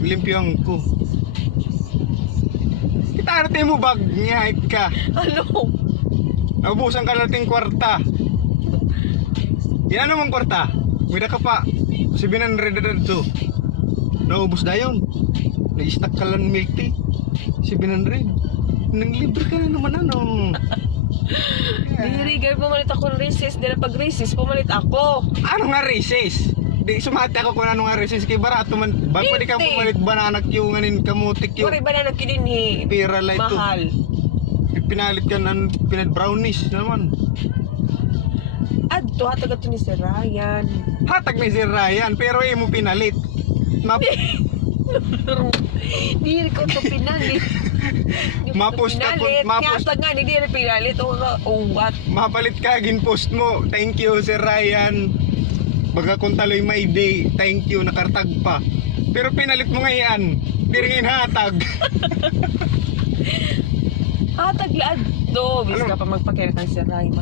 Limpyang ko. Kita arte mo bag niya ka. Ano? Naubusan ka nating kwarta. Yan naman kwarta. Wala ka pa. 700 to. Naubos na yun. Nag-stack ka lang milk tea. 700. Nang libre ka na naman ano. Diri, gaya pumalit ako ng recess. Dahil pag recess, pumalit ako. Ano nga recess? Di sumati ako kung ano nga recess. Kay barato man. Ba't pwede ka pumalit bananak yung anin kamutik yung. Pari ba na nagkidinhi? Pira light to. Mahal. Pinalit ka ng pinat brownies naman. Adto, hatag ito ni Sir Ryan. Hatag ni si Ryan pero mo pinalit. Diri ko ito pinalit. Mapos ka po, mapos. Kaya nga, hindi rin pinalit. O what? Mapalit ka gin post mo. Thank you Sir Ryan. Baga kung taloy may day. Thank you nakartag pa. Pero pinalit mo ngayon. Di rin hatag. Hatag laad do. Bis ka pa magpakilit ng Sir Ryan.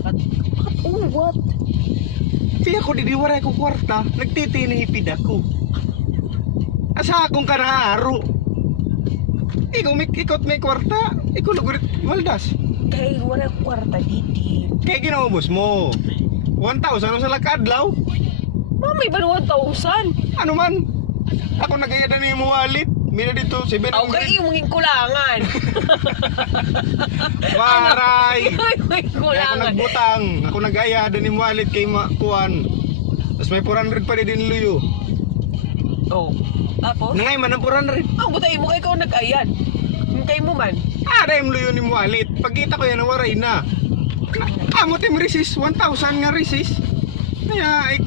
What? Siya ko didiwaray ko kwarta. Nagtitinihipid ako. Asa akong kanaharo. Ikot may kwarta. Ikaw lagurit waldas. Kaya wala kwarta diti. Kaya ginaubos mo. 1,000 sa lakadlaw. Mamay ba 1,000? Ano man? Ako nagaya na mo wallet. Mira dito 700. Okay, yung kulangan. Maray. Yung Kaya ako kulangan. nagbutang. Ako nagaya na ni wallet kay Kuan. Tapos may 400 pa din luyo. Oh. Tapos? Nangay man ang 400. Ang butay mo kay ikaw nag-ayan. Kay mo man. Ada yung luyo ni wallet. Pagkita ko yan, waray na. Amo tim resist. 1,000 nga resist. Kaya,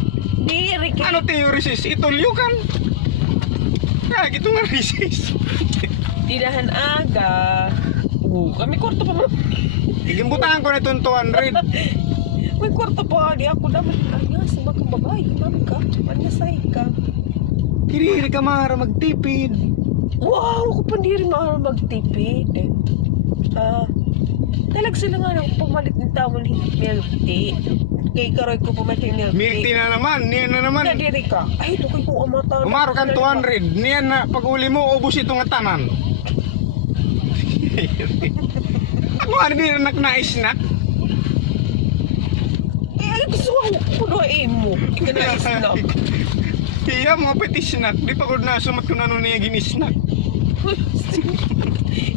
Diri kay. ano tayo resist? Itulyo kan. Kaya, ito nga resist. Dinahan aga. Kami kwarto pa mo. Igimbutangan ko na itong 200. May kwarto pa. Di ako dapat. Ay, sa bakang babae. Mami ka. Manasay ka. Kiri ka mara magtipid. Wow! Ako pa hindi rin maaari magtipid. Talag sila nga nang pumalit ng tawon milk tea. Kay karoy ko pumalit ng milk Milk tea tea. na naman. Niyan na naman. Nadiri ka. Ay, ito kayo kung amata. Umaro kan 200. Niyan na pag-uli mo, ubos ito nga tanan. Ako ano din na snack. Ay, gusto ko punuin mo. Ika na isnap. Iya, mga pwede snack. Di pa ko na sumat ko na nun niya gini-snack.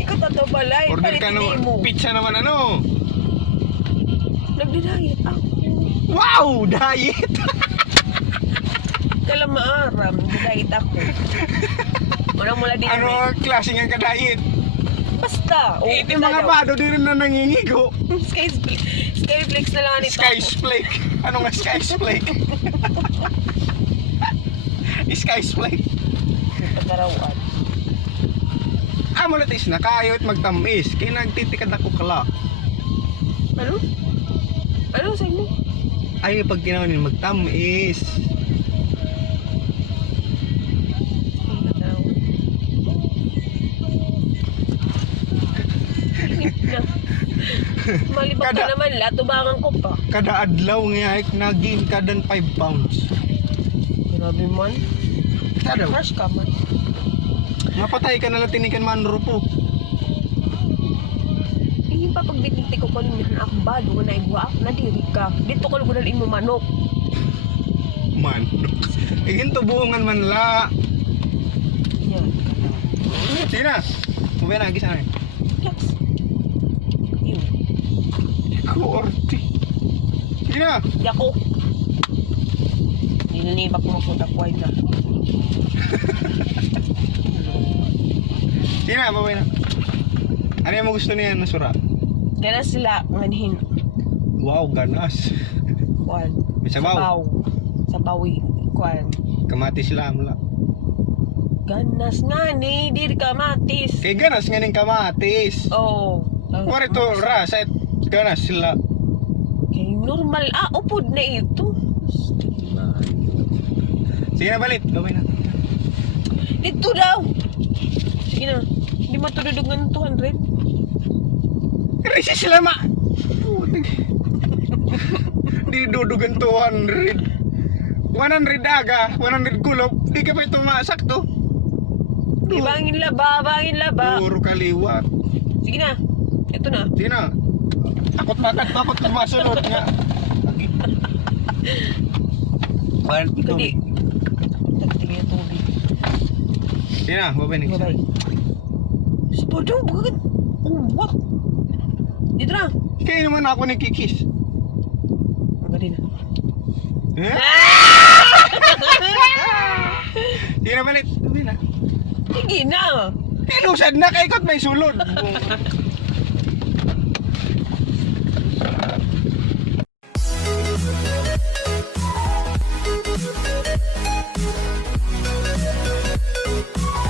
Ikaw tatabalay. Order ka Palitin no, mo. pizza naman ano. Nagdidayet ako. Wow! Diet! Kala maaram. Nagdidayet ako. Unang mula din. Ano klase nga ka-diet? Basta. Oh, Yung mga bado din rin na nangingigo. Skyflex na lang nito. Skysplake. Ano nga Skysplake? Skysplake. Pagkarawan. Amo natis na kayo at magtamis. Kaya nagtitikad ako kala. Ano? Ano sa inyo? Ay, pag ginawa magtamis. Malibak ka naman la, tubangan ko pa. Kada adlaw nga naging kadan 5 pounds. Grabe man. Kada Crush ka man. mapatay ka na lang tinikan manro po. Hindi pa pag biniti ko kung minhan ako balo na igwa na diri ka. Dito ko lugunan imo manok. Man. Iginto buhongan man la. Yan. Sige na. Mabaya na, gisa na. Relax. Yun. Korti. Sige na. Yako. Nilinibak mo ko takway na. Sige na, mabaya na. Ano yung mo gusto niya na sura? Kaya sila nganhin. Wow, ganas. Kwan. May sabaw. Sabawi. Kwan. Kamatis lang la. Ganas nga ni. Diri ka matis. Kay ganas nga ning kamatis. Oh. Wari to ra, sa ganas sila. Kay normal. Upod na ito. Sige na, balit. Gawin na. Dito daw. Sige na. Hindi matulog ng 200. Resi sila ma. Di dudugan 200. 100 aga, 100 kulop, di ka pa ito masakto. Bangin laba. Puro kaliwat. Sige na. Ito na. Sige na. Takot ka masunod nga. Lagi. Paano ito? Hindi. Tagtingin ang tubig. Sige na, babay next. Bye-bye. Spodong, bakit? Oh, wow. Dito na. Kaya naman ako nagkikis. Magaling na. Eh? Sige na, balik. Sabi na. Sige na. Kilusad na, kay ikot may sulod.